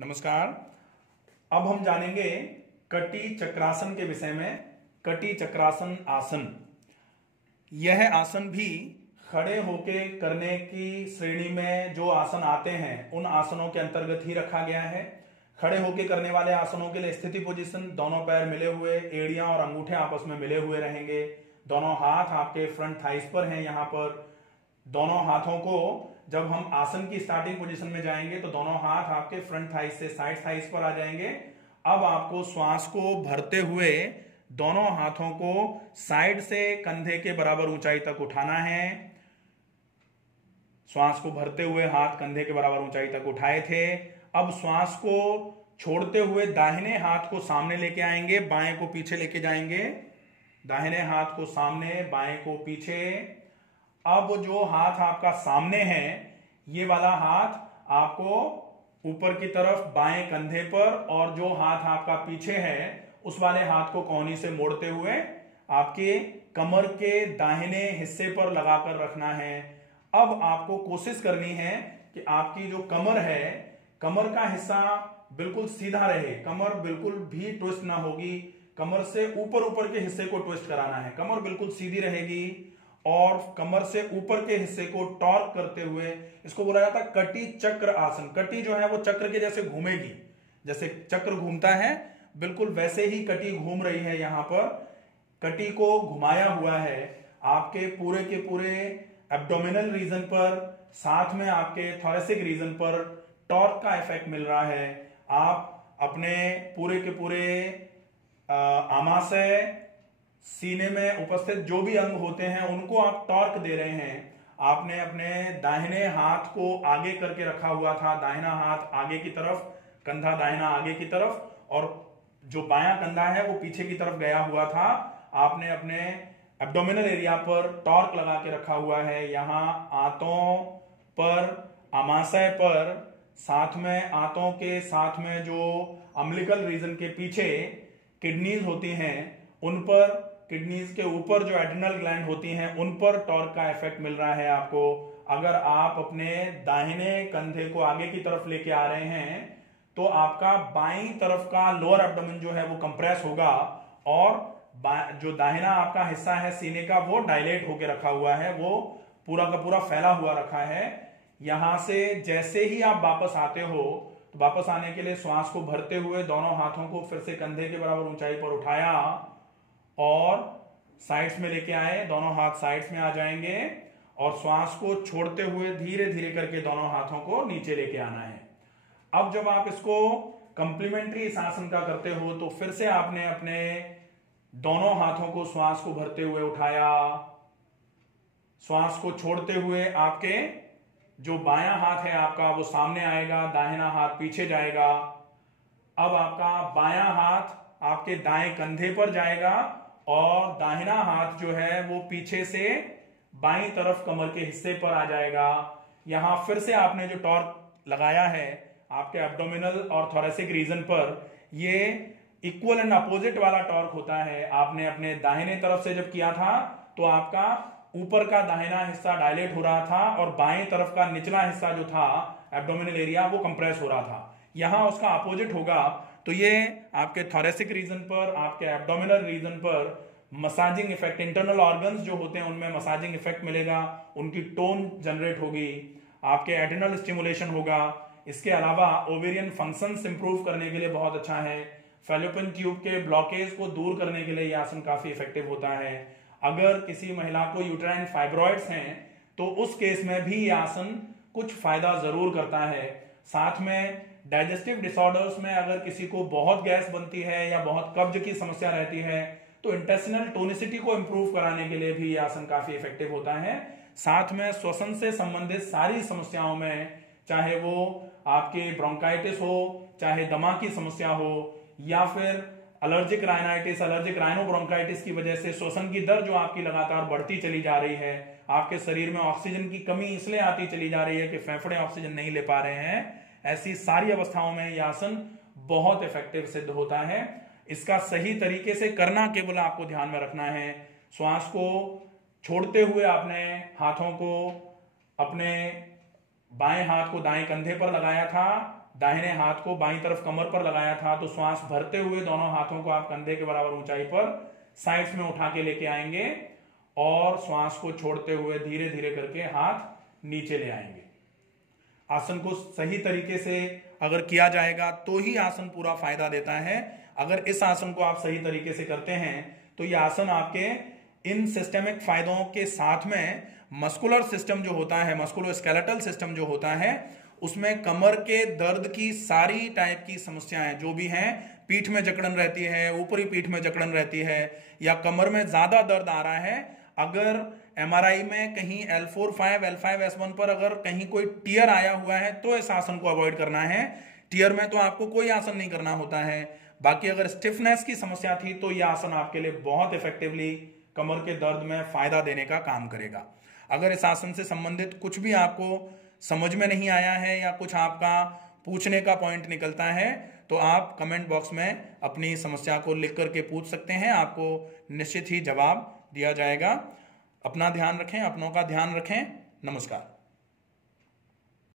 नमस्कार। अब हम जानेंगे कटी चक्रासन के विषय में। कटी चक्रासन आसन, यह आसन भी खड़े होके करने की श्रेणी में जो आसन आते हैं उन आसनों के अंतर्गत ही रखा गया है। खड़े होके करने वाले आसनों के लिए स्थिति पोजीशन, दोनों पैर मिले हुए, एड़ियां और अंगूठे आपस में मिले हुए रहेंगे। दोनों हाथ आपके फ्रंट थाइस पर हैं। यहां पर दोनों हाथों को जब हम आसन की स्टार्टिंग पोजीशन में जाएंगे तो दोनों हाथ आपके फ्रंट थाइस से साइड थाइस पर आ जाएंगे। अब आपको श्वास को भरते हुए दोनों हाथों को साइड से कंधे के बराबर ऊंचाई तक उठाना है। श्वास को भरते हुए हाथ कंधे के बराबर ऊंचाई तक उठाए थे। अब श्वास को छोड़ते हुए दाहिने हाथ को सामने लेके आएंगे, बाएं को पीछे लेके जाएंगे। दाहिने हाथ को सामने, बाएं को पीछे। अब जो हाथ आपका सामने है, ये वाला हाथ आपको ऊपर की तरफ बाएं कंधे पर, और जो हाथ आपका पीछे है उस वाले हाथ को कोहनी से मोड़ते हुए आपके कमर के दाहिने हिस्से पर लगाकर रखना है। अब आपको कोशिश करनी है कि आपकी जो कमर है, कमर का हिस्सा बिल्कुल सीधा रहे, कमर बिल्कुल भी ट्विस्ट ना होगी। कमर से ऊपर ऊपर के हिस्से को ट्विस्ट कराना है। कमर बिल्कुल सीधी रहेगी और कमर से ऊपर के हिस्से को टॉर्क करते हुए, इसको बोला जाता है कटी चक्र आसन। कटी जो है वो चक्र के जैसे घूमेगी, जैसे चक्र घूमता है बिल्कुल वैसे ही कटी घूम रही है। यहां पर कटी को घुमाया हुआ है आपके पूरे के पूरे एब्डोमिनल रीजन पर, साथ में आपके थोरेसिक रीजन पर टॉर्क का इफेक्ट मिल रहा है। आप अपने पूरे के पूरे आमाशय, सीने में उपस्थित जो भी अंग होते हैं उनको आप टॉर्क दे रहे हैं। आपने अपने दाहिने हाथ को आगे करके रखा हुआ था, दाहिना हाथ आगे की तरफ, कंधा दाहिना आगे की तरफ, और जो बायां कंधा है वो पीछे की तरफ गया हुआ था। आपने अपने एब्डोमिनल एरिया पर टॉर्क लगा के रखा हुआ है। यहां आंतों पर, आमाशय पर, साथ में आंतों के साथ में जो अम्बिलिकल रीजन के पीछे किडनीज होती हैं उन पर, किडनीज के ऊपर जो एड्रिनल ग्लैंड होती हैं उन पर टॉर्क का इफेक्ट मिल रहा है आपको। अगर आप अपने दाहिने कंधे को आगे की तरफ लेके आ रहे हैं तो आपका बाईं तरफ का लोअर एब्डोमेन जो है वो कंप्रेस होगा, और जो दाहिना आपका हिस्सा है सीने का वो डायलेट होके रखा हुआ है, वो पूरा का पूरा फैला हुआ रखा है। यहां से जैसे ही आप वापस आते हो तो वापस आने के लिए श्वास को भरते हुए दोनों हाथों को फिर से कंधे के बराबर ऊंचाई पर उठाया और साइड्स में लेके आए। दोनों हाथ साइड्स में आ जाएंगे और श्वास को छोड़ते हुए धीरे धीरे करके दोनों हाथों को नीचे लेके आना है। अब जब आप इसको कंप्लीमेंट्री इस आसन का करते हो तो फिर से आपने अपने दोनों हाथों को श्वास को भरते हुए उठाया। श्वास को छोड़ते हुए आपके जो बायां हाथ है आपका वो सामने आएगा, दाहिना हाथ पीछे जाएगा। अब आपका बायां हाथ आपके दाएं कंधे पर जाएगा और दाहिना हाथ जो है वो पीछे से बाईं तरफ कमर के हिस्से पर आ जाएगा। यहां फिर से आपने जो टॉर्क लगाया है आपके एब्डोमिनल और थोरेसिक रीजन पर, ये इक्वल एंड अपोजिट वाला टॉर्क होता है। आपने अपने दाहिने तरफ से जब किया था तो आपका ऊपर का दाहिना हिस्सा डायलेट हो रहा था और बाएं तरफ का निचला हिस्सा जो था एब्डोमिनल एरिया वो कंप्रेस हो रहा था। यहां उसका अपोजिट होगा। तो ये आपके थोरेसिक रीजन पर, आपके एब्डोमिनल रीजन पर मसाजिंग इफेक्ट, इंटरनल ऑर्गन्स जो होते हैं उनमें मसाजिंग इफेक्ट मिलेगा, उनकी टोन जनरेट होगी, आपके एड्रिनल स्टिमुलेशन होगा। इसके अलावा ओवेरियन फंक्शंस इंप्रूव करने के लिए बहुत अच्छा है। फैलोपियन ट्यूब के ब्लॉकेज को दूर करने के लिए यह आसन काफी इफेक्टिव होता है। अगर किसी महिला को यूट्राइन फाइब्रॉइड्स हैं तो उस केस में भी यह आसन कुछ फायदा जरूर करता है। साथ में डाइजेस्टिव डिसऑर्डर्स में अगर किसी को बहुत गैस बनती है या बहुत कब्ज की समस्या रहती है तो इंटेस्टिनल टोनिसिटी को इंप्रूव कराने के लिए भी यह आसन काफी इफेक्टिव होता है। साथ में श्वसन से संबंधित सारी समस्याओं में, चाहे वो आपके ब्रोंकाइटिस हो, चाहे दमा की समस्या हो, या फिर एलर्जिक राइनाइटिस, एलर्जिक राइनोब्रोंकाइटिस की वजह से श्वसन की दर जो आपकी लगातार बढ़ती चली जा रही है, आपके शरीर में ऑक्सीजन की कमी इसलिए आती चली जा रही है कि फेफड़े ऑक्सीजन नहीं ले पा रहे हैं, ऐसी सारी अवस्थाओं में यह आसन बहुत इफेक्टिव सिद्ध होता है। इसका सही तरीके से करना केवल आपको ध्यान में रखना है। श्वास को छोड़ते हुए आपने हाथों को, अपने बाएं हाथ को दाएं कंधे पर लगाया था, दाहिने हाथ को बाईं तरफ कमर पर लगाया था, तो श्वास भरते हुए दोनों हाथों को आप कंधे के बराबर ऊंचाई पर साइड्स में उठा के लेके आएंगे और श्वास को छोड़ते हुए धीरे धीरे करके हाथ नीचे ले आएंगे। आसन को सही तरीके से अगर किया जाएगा तो ही आसन पूरा फायदा देता है। अगर इस आसन को आप सही तरीके से करते हैं तो यह आसन आपके इन सिस्टेमिक फायदों के साथ में मस्कुलर सिस्टम जो होता है, मस्कुलोस्केलेटल सिस्टम जो होता है, उसमें कमर के दर्द की सारी टाइप की समस्याएं जो भी हैं, पीठ में जकड़न रहती है, ऊपरी पीठ में जकड़न रहती है, या कमर में ज्यादा दर्द आ रहा है, अगर एमआरआई में कहीं L4-5 L5S1 पर अगर कहीं कोई टियर आया हुआ है तो इस आसन को अवॉइड करना है। टियर में तो आपको कोई आसन नहीं करना होता है। बाकी अगर स्टिफनेस की समस्या थी तो यह आसन आपके लिए बहुत इफेक्टिवली कमर के दर्द में फायदा देने का काम करेगा। अगर इस आसन से संबंधित कुछ भी आपको समझ में नहीं आया है या कुछ आपका पूछने का पॉइंट निकलता है तो आप कमेंट बॉक्स में अपनी समस्या को लिख करके पूछ सकते हैं, आपको निश्चित ही जवाब दिया जाएगा। अपना ध्यान रखें, अपनों का ध्यान रखें। नमस्कार।